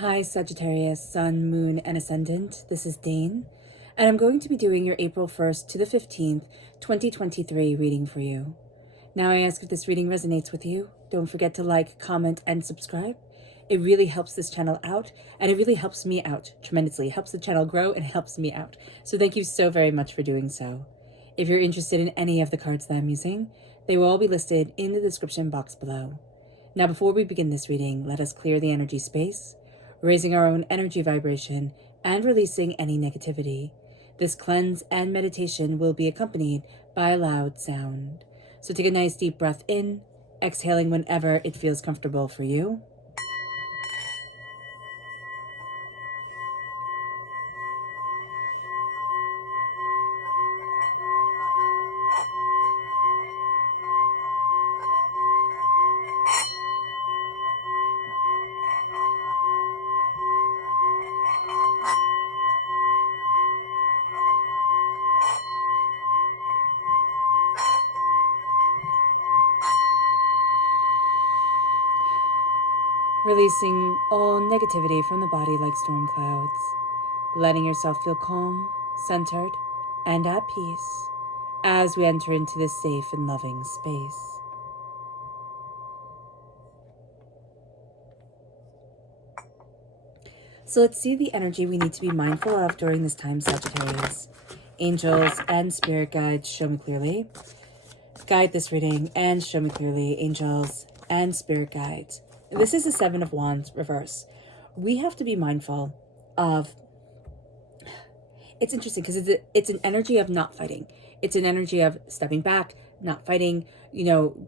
Hi Sagittarius, Sun, Moon, and Ascendant. This is Dane, and I'm going to be doing your April 1st to the 15th, 2023 reading for you. Now I ask if this reading resonates with you. Don't forget to like, comment, and subscribe. It really helps this channel out, and it really helps me out tremendously. It helps the channel grow and helps me out. So thank you so very much for doing so. If you're interested in any of the cards that I'm using, they will all be listed in the description box below. Now before we begin this reading, let us clear the energy space, raising our own energy vibration and releasing any negativity. This cleanse and meditation will be accompanied by a loud sound. So take a nice deep breath in, exhaling whenever it feels comfortable for you. Releasing all negativity from the body like storm clouds. Letting yourself feel calm, centered, and at peace as we enter into this safe and loving space. So let's see the energy we need to be mindful of during this time, Sagittarius. Angels and spirit guides, show me clearly. Guide this reading and show me clearly, angels and spirit guides. This is the Seven of Wands reverse. We have to be mindful of, it's interesting because it's an energy of not fighting. It's an energy of stepping back, not fighting,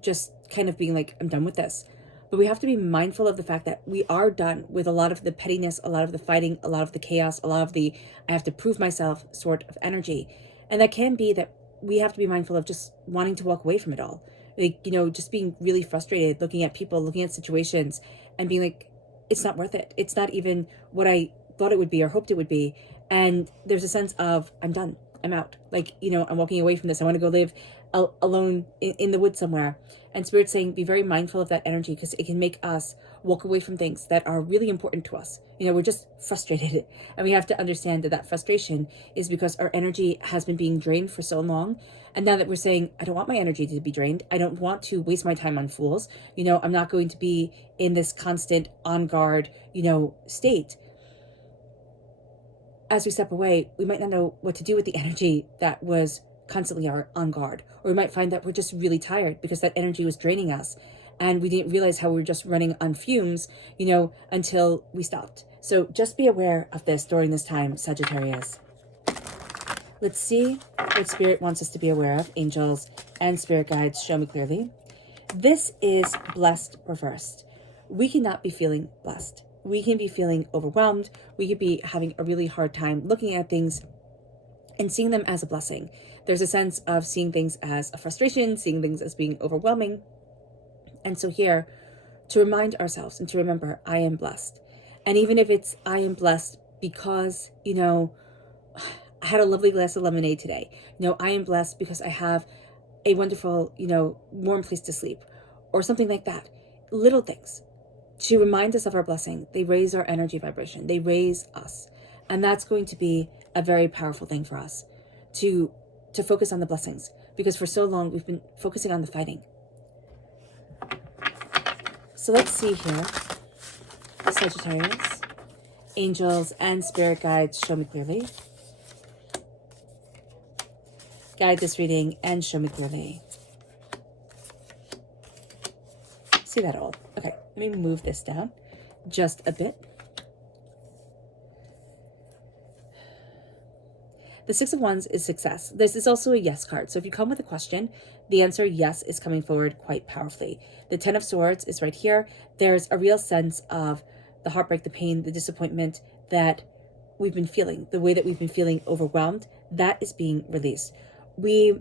just kind of being like, I'm done with this. But we have to be mindful of the fact that we are done with a lot of the pettiness, a lot of the fighting, a lot of the chaos, a lot of the I have to prove myself sort of energy. And that can be that we have to be mindful of just wanting to walk away from it all. Like, just being really frustrated, looking at people, looking at situations and being like, it's not worth it. It's not even what I thought it would be or hoped it would be. And there's a sense of, I'm done. I'm out. Like, I'm walking away from this. I want to go live alone in the woods somewhere. And Spirit's saying, be very mindful of that energy because it can make us walk away from things that are really important to us. We're just frustrated. And we have to understand that that frustration is because our energy has been being drained for so long. And now that we're saying, I don't want my energy to be drained. I don't want to waste my time on fools. I'm not going to be in this constant on guard, state. As we step away, we might not know what to do with the energy that was constantly on guard. Or we might find that we're just really tired because that energy was draining us. And we didn't realize how we were just running on fumes, until we stopped. So just be aware of this during this time, Sagittarius. Let's see what Spirit wants us to be aware of. Angels and spirit guides, show me clearly. This is blessed reversed. We cannot be feeling blessed. We can be feeling overwhelmed. We could be having a really hard time looking at things and seeing them as a blessing. There's a sense of seeing things as a frustration, seeing things as being overwhelming. And so here, to remind ourselves and to remember, I am blessed. And even if it's, I am blessed because, I had a lovely glass of lemonade today. I am blessed because I have a wonderful, warm place to sleep or something like that. Little things to remind us of our blessing. They raise our energy vibration. They raise us. And that's going to be a very powerful thing for us to focus on the blessings, because for so long we've been focusing on the fighting. So let's see here, Sagittarius, angels and spirit guides, show me clearly. Guide this reading and show me clearly. See that all? Okay, let me move this down just a bit. The Six of Wands is success. This is also a yes card. So if you come with a question, the answer yes is coming forward quite powerfully. The Ten of Swords is right here. There's a real sense of the heartbreak, the pain, the disappointment that we've been feeling, the way that we've been feeling overwhelmed, that is being released. We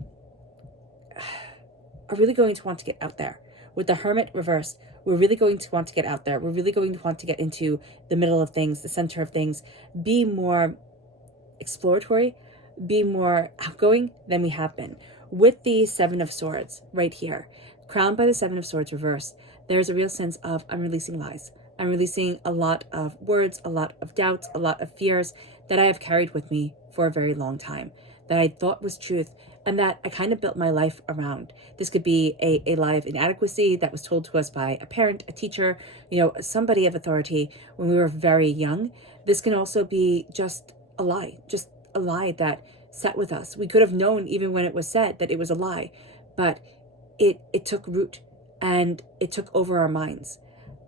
are really going to want to get out there. With the Hermit reversed, we're really going to want to get out there. We're really going to want to get into the middle of things, the center of things, be more exploratory, be more outgoing than we have been. With the Seven of Swords right here, crowned by the Seven of Swords reversed, there's a real sense of, I'm releasing lies. I'm releasing a lot of words, a lot of doubts, a lot of fears that I have carried with me for a very long time, that I thought was truth, and that I kind of built my life around. This could be a lie of inadequacy that was told to us by a parent, a teacher, somebody of authority when we were very young. This can also be just a lie that sat with us. We could have known even when it was said that it was a lie, but it took root and it took over our minds.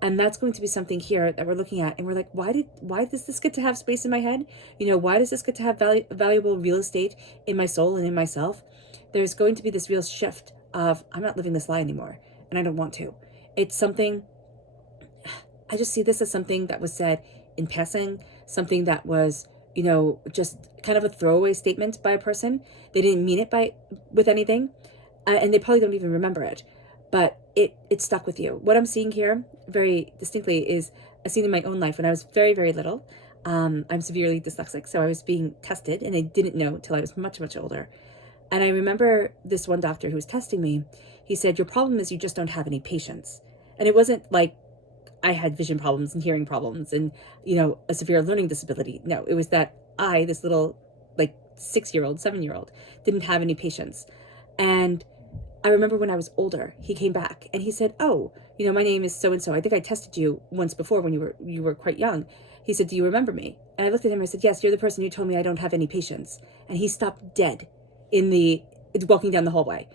And that's going to be something here that we're looking at. And we're like, why does this get to have space in my head? Why does this get to have valuable real estate in my soul and in myself? There's going to be this real shift of, I'm not living this lie anymore, and I don't want to. It's something, I just see this as something that was said in passing, something that was, just kind of a throwaway statement by a person. They didn't mean it with anything, and they probably don't even remember it. But it stuck with you. What I'm seeing here very distinctly is a scene in my own life when I was very, very little. I'm severely dyslexic, so I was being tested, and I didn't know till I was much, much older. And I remember this one doctor who was testing me. He said, your problem is you just don't have any patience. And it wasn't like I had vision problems and hearing problems and, a severe learning disability. No, it was that I, this little 6-year-old, 7-year-old, didn't have any patience. And I remember when I was older, he came back and he said, oh, my name is so-and-so. I think I tested you once before when you were quite young. He said, do you remember me? And I looked at him and I said, yes, you're the person who told me I don't have any patience. And he stopped dead walking down the hallway.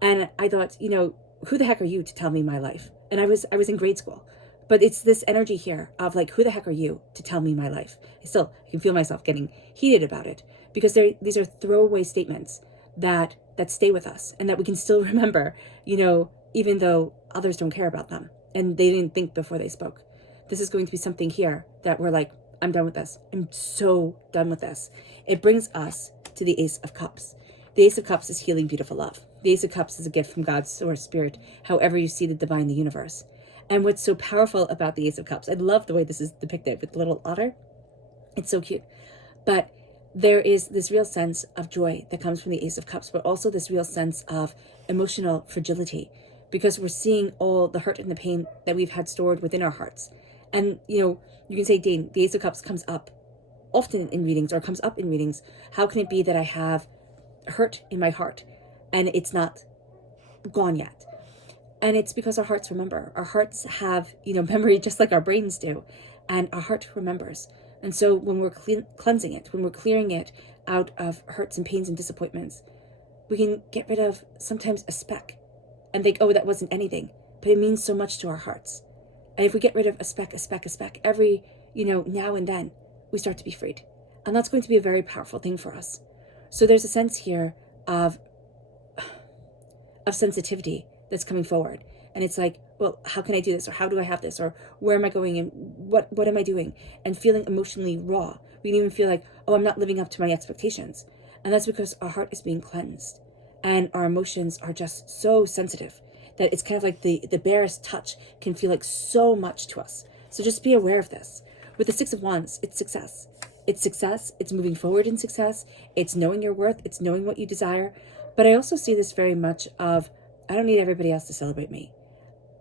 And I thought, who the heck are you to tell me my life? And I was in grade school. But it's this energy here of who the heck are you to tell me my life? I can feel myself getting heated about it because these are throwaway statements that stay with us and that we can still remember, even though others don't care about them and they didn't think before they spoke. This is going to be something here that we're like, I'm done with this. I'm so done with this. It brings us to the Ace of Cups. The Ace of Cups is healing, beautiful love. The Ace of Cups is a gift from God's source spirit, however you see the divine, the universe. And what's so powerful about the Ace of Cups, I love the way this is depicted with the little otter. It's so cute. But there is this real sense of joy that comes from the Ace of Cups, but also this real sense of emotional fragility because we're seeing all the hurt and the pain that we've had stored within our hearts. And, you can say, Dane, the Ace of Cups comes up often in readings or comes up in readings. How can it be that I have hurt in my heart and it's not gone yet? And it's because our hearts remember. Our hearts have, memory just like our brains do. And our heart remembers. And so when we're cleansing it, when we're clearing it out of hurts and pains and disappointments, we can get rid of sometimes a speck and think, oh, that wasn't anything. But it means so much to our hearts. And if we get rid of a speck, every, now and then, we start to be freed. And that's going to be a very powerful thing for us. So there's a sense here of sensitivity that's coming forward. And it's like, well, how can I do this? Or how do I have this? Or where am I going? And what am I doing? And feeling emotionally raw. We can even feel like, oh, I'm not living up to my expectations. And that's because our heart is being cleansed. And our emotions are just so sensitive that it's kind of like the barest touch can feel like so much to us. So just be aware of this. With the Six of Wands, it's success. It's success. It's moving forward in success. It's knowing your worth. It's knowing what you desire. But I also see this very much of, I don't need everybody else to celebrate me.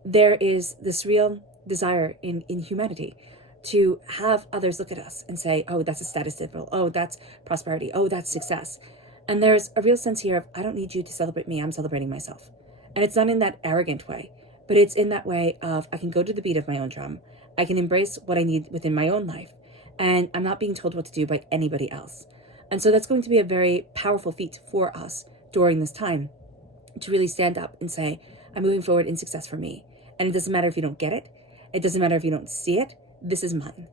There is this real desire in humanity to have others look at us and say, oh, that's a status symbol. Oh, that's prosperity. Oh, that's success. And there's a real sense here of, I don't need you to celebrate me. I'm celebrating myself. And it's not in that arrogant way, but it's in that way of, I can go to the beat of my own drum. I can embrace what I need within my own life. And I'm not being told what to do by anybody else. And so that's going to be a very powerful feat for us during this time, to really stand up and say, I'm moving forward in success for me. And it doesn't matter if you don't get it. It doesn't matter if you don't see it. This is mine.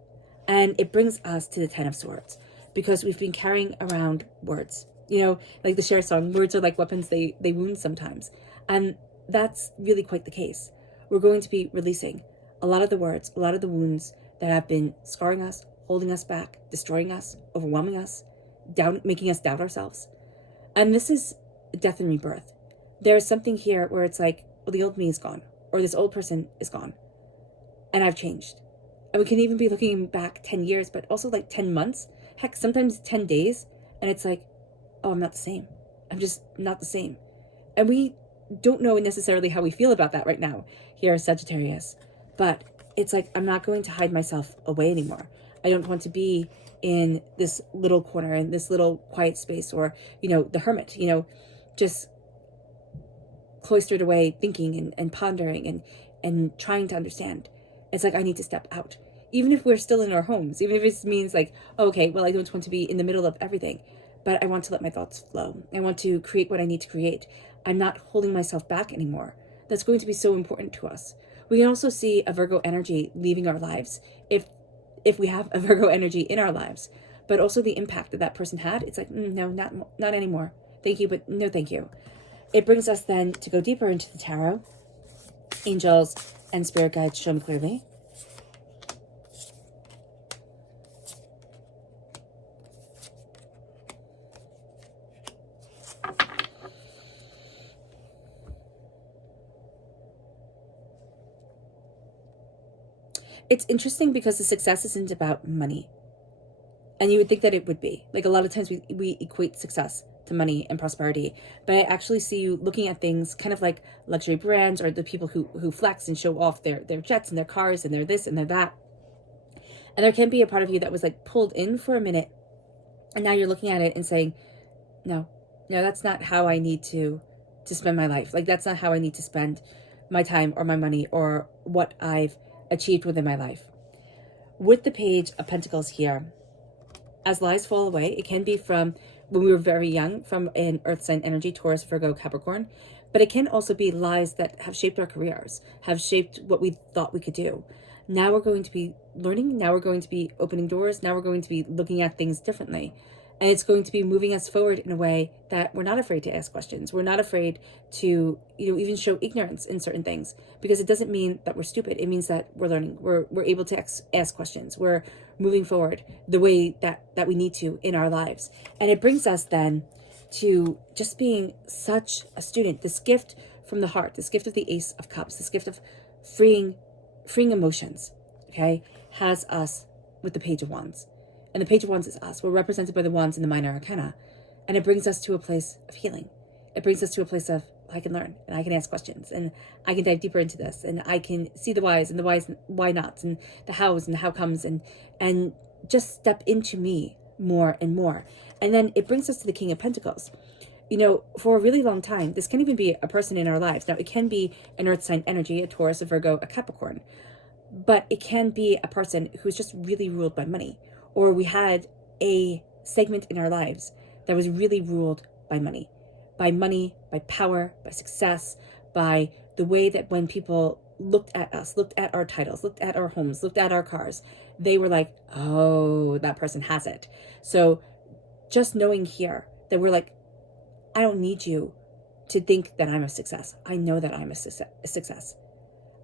And it brings us to the Ten of Swords because we've been carrying around words. Like the Cher song, words are like weapons, they wound sometimes. And that's really quite the case. We're going to be releasing a lot of the words, a lot of the wounds that have been scarring us, holding us back, destroying us, overwhelming us, making us doubt ourselves. And this is death and rebirth. There's something here where it's like, well, the old me is gone, or this old person is gone, and I've changed. And we can even be looking back 10 years, but also like 10 months, heck, sometimes 10 days, and it's like, oh, I'm not the same. I'm just not the same. And we don't know necessarily how we feel about that right now here at Sagittarius, but it's like, I'm not going to hide myself away anymore. I don't want to be in this little corner, in this little quiet space, or, the hermit, just cloistered away, thinking and pondering and trying to understand. It's like, I need to step out. Even if we're still in our homes, even if it means like, okay, well, I don't want to be in the middle of everything, but I want to let my thoughts flow. I want to create what I need to create. I'm not holding myself back anymore. That's going to be so important to us. We can also see a Virgo energy leaving our lives if we have a Virgo energy in our lives, but also the impact that that person had. It's like, no, not anymore. Thank you, but no thank you. It brings us then to go deeper into the tarot. Angels and spirit guides, show me clearly. It's interesting because the success isn't about money. And you would think that it would be. Like, a lot of times we equate success to money and prosperity. But I actually see you looking at things kind of like luxury brands, or the people who flex and show off their jets and their cars and their this and their that. And there can be a part of you that was like pulled in for a minute. And now you're looking at it and saying, no, that's not how I need to spend my life. Like, that's not how I need to spend my time or my money or what I've achieved within my life. With the Page of Pentacles here, as lies fall away, it can be from when we were very young, from an earth sign energy, Taurus, Virgo, Capricorn, but it can also be lies that have shaped our careers, have shaped what we thought we could do. Now we're going to be learning, now we're going to be opening doors, now we're going to be looking at things differently. And it's going to be moving us forward in a way that we're not afraid to ask questions. We're not afraid to, even show ignorance in certain things, because it doesn't mean that we're stupid. It means that we're learning. We're able to ask questions. We're moving forward the way that we need to in our lives. And it brings us then to just being such a student. This gift from the heart, this gift of the Ace of Cups, this gift of freeing emotions, okay, has us with the Page of Wands. And the Page of Wands is us. We're represented by the wands in the minor arcana. And it brings us to a place of healing. It brings us to a place of, I can learn and I can ask questions and I can dive deeper into this and I can see the whys and the whys, why nots, and the hows and the how comes, and just step into me more and more. And then it brings us to the King of Pentacles. For a really long time, this can even be a person in our lives. Now, it can be an earth sign energy, a Taurus, a Virgo, a Capricorn. But it can be a person who's just really ruled by money. Or we had a segment in our lives that was really ruled by money, by power, by success, by the way that when people looked at us, looked at our titles, looked at our homes, looked at our cars, they were like, oh, that person has it. So just knowing here that we're like, I don't need you to think that I'm a success. I know that I'm a success.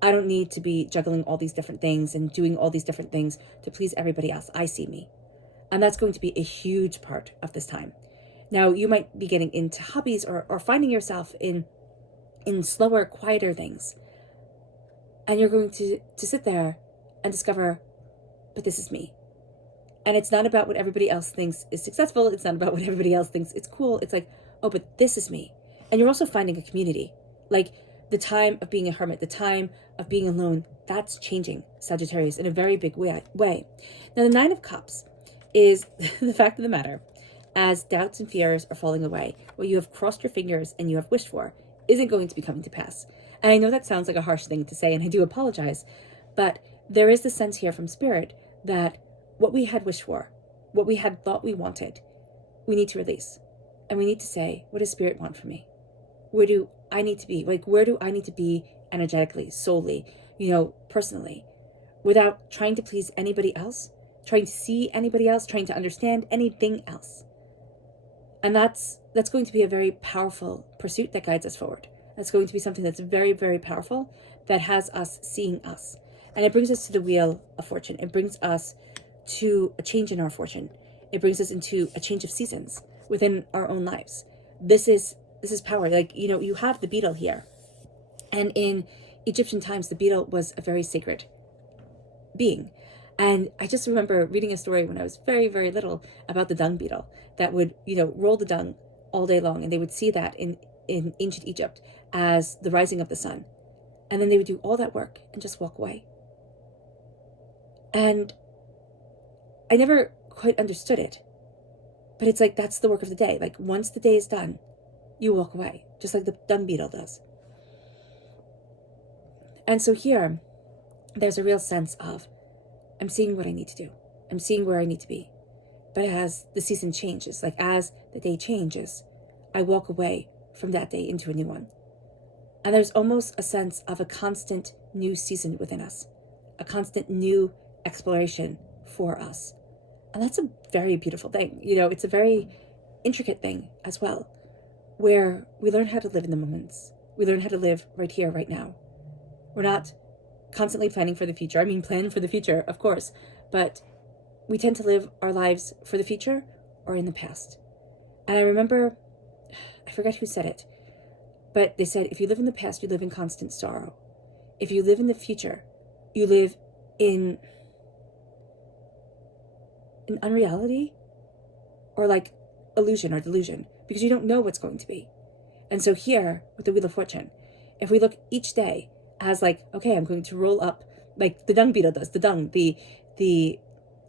I don't need to be juggling all these different things and doing all these different things to please everybody else. I see me. And that's going to be a huge part of this time. Now, you might be getting into hobbies or finding yourself in slower, quieter things. And you're going to sit there and discover, but this is me. And it's not about what everybody else thinks is successful. It's not about what everybody else thinks it's cool. It's like, oh, but this is me. And you're also finding a community. Like, the time of being a hermit, the time of being alone, that's changing, Sagittarius, in a very big way. Now, the Nine of Cups is the fact of the matter. As doubts and fears are falling away, what you have crossed your fingers and you have wished for isn't going to be coming to pass. And I know that sounds like a harsh thing to say, and I do apologize, but there is the sense here from Spirit that what we had wished for, what we had thought we wanted, we need to release. And we need to say, what does Spirit want from me? Where do I need to be? Like, where do I need to be energetically, soully, personally, without trying to please anybody else, trying to see anybody else, trying to understand anything else? And that's going to be a very powerful pursuit that guides us forward. That's going to be something that's very, very powerful, that has us seeing us. And it brings us to the Wheel of Fortune. It brings us to a change in our fortune. It brings us into a change of seasons within our own lives. This is power. Like, you have the beetle here. And in Egyptian times, the beetle was a very sacred being. And I just remember reading a story when I was very, very little about the dung beetle that would, roll the dung all day long. And they would see that in ancient Egypt as the rising of the sun. And then they would do all that work and just walk away. And I never quite understood it. But it's like, that's the work of the day. Like, once the day is done, you walk away, just like the dung beetle does. And so here, there's a real sense of, I'm seeing what I need to do. I'm seeing where I need to be. But as the season changes, like as the day changes, I walk away from that day into a new one. And there's almost a sense of a constant new season within us, a constant new exploration for us. And that's a very beautiful thing. You know, it's a very intricate thing as well, where we learn how to live in the moments. We learn how to live right here, right now. We're not constantly planning for the future. I mean, plan for the future, of course, but we tend to live our lives for the future or in the past. And I remember, I forget who said it, but they said, if you live in the past, you live in constant sorrow. If you live in the future, you live in an unreality or like illusion or delusion, because you don't know what's going to be. And so here with the Wheel of Fortune, if we look each day as like, okay, I'm going to roll up like the dung beetle does, the dung,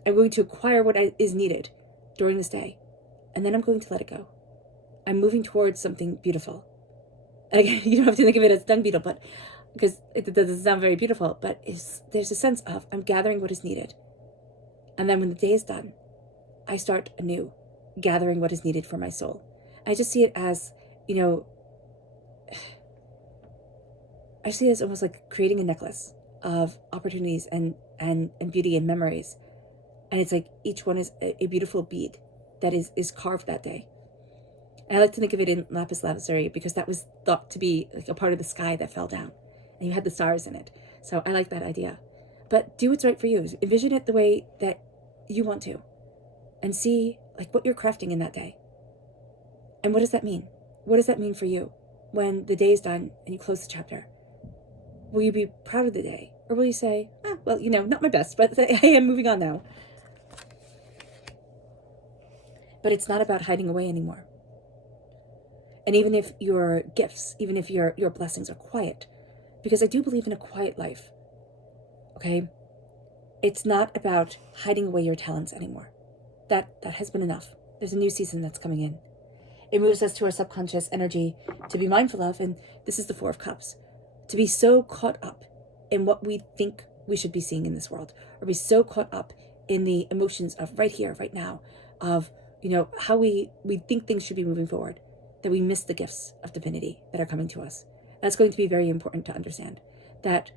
I'm going to acquire what is needed during this day, and then I'm going to let it go. I'm moving towards something beautiful. And again, you don't have to think of it as dung beetle, but because it doesn't sound very beautiful, but there's a sense of I'm gathering what is needed. And then when the day is done, I start anew, gathering what is needed for my soul. I just see it as, you know, I see it as almost like creating a necklace of opportunities and beauty and memories. And it's like each one is a beautiful bead that is carved that day. And I like to think of it in lapis lazuli because that was thought to be like a part of the sky that fell down. And you had the stars in it. So I like that idea. But do what's right for you. Envision it the way that you want to. And see like what you're crafting in that day. And what does that mean? What does that mean for you when the day is done and you close the chapter? Will you be proud of the day? Or will you say, well, you know, not my best, but I am moving on now. But it's not about hiding away anymore. And even if your gifts, even if your blessings are quiet, because I do believe in a quiet life, okay? It's not about hiding away your talents anymore. That has been enough. There's a new season that's coming in. It moves us to our subconscious energy to be mindful of, and this is the Four of Cups. To be so caught up in what we think we should be seeing in this world, or be so caught up in the emotions of right here, right now, of, you know, how we think things should be moving forward, that we miss the gifts of divinity that are coming to us. That's going to be very important to understand, that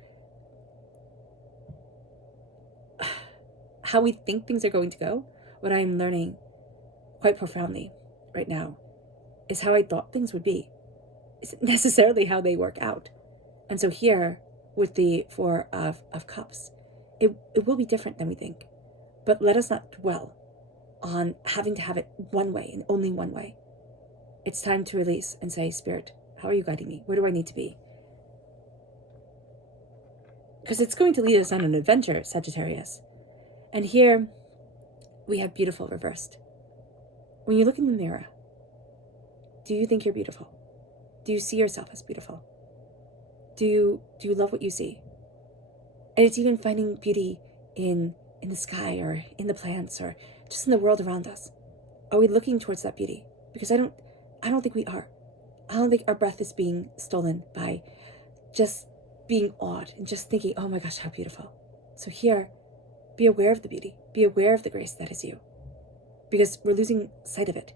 how we think things are going to go, what I'm learning quite profoundly right now, is how I thought things would be. Isn't necessarily how they work out. And so here, with the Four of Cups, it will be different than we think. But let us not dwell on having to have it one way and only one way. It's time to release and say, Spirit, how are you guiding me? Where do I need to be? Because it's going to lead us on an adventure, Sagittarius. And here, we have beautiful reversed. When you look in the mirror, do you think you're beautiful? Do you see yourself as beautiful? Do you love what you see? And it's even finding beauty in the sky or in the plants or just in the world around us. Are we looking towards that beauty? Because I don't think we are. I don't think our breath is being stolen by just being awed and just thinking, oh my gosh, how beautiful. So here, be aware of the beauty. Be aware of the grace that is you. Because we're losing sight of it.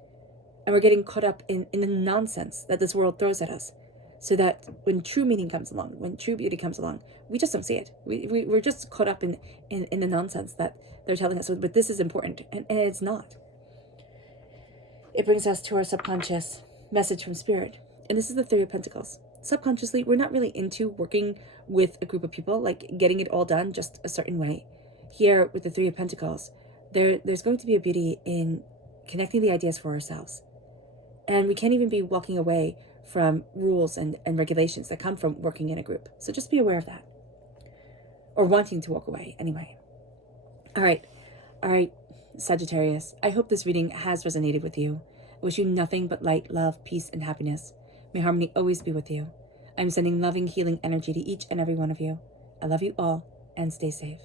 And we're getting caught up in the nonsense that this world throws at us. So that when true meaning comes along, when true beauty comes along, we just don't see it. We're just caught up in the nonsense that they're telling us, but this is important, and it's not. It brings us to our subconscious message from Spirit. And this is the Three of Pentacles. Subconsciously, we're not really into working with a group of people, like getting it all done just a certain way. Here, with the Three of Pentacles, there's going to be a beauty in connecting the ideas for ourselves. And we can't even be walking away from rules and regulations that come from working in a group. So just be aware of that. Or wanting to walk away, anyway. All right, Sagittarius. I hope this reading has resonated with you. I wish you nothing but light, love, peace, and happiness. May harmony always be with you. I'm sending loving, healing energy to each and every one of you. I love you all, and stay safe.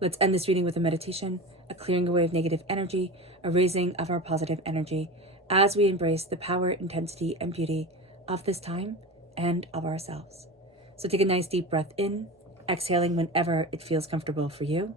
Let's end this reading with a meditation, a clearing away of negative energy, a raising of our positive energy as we embrace the power, intensity, and beauty of this time and of ourselves. So take a nice deep breath in, exhaling whenever it feels comfortable for you.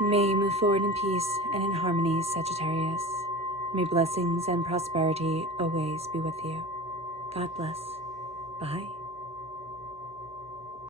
May you move forward in peace and in harmony, Sagittarius. May blessings and prosperity always be with you. God bless. Bye.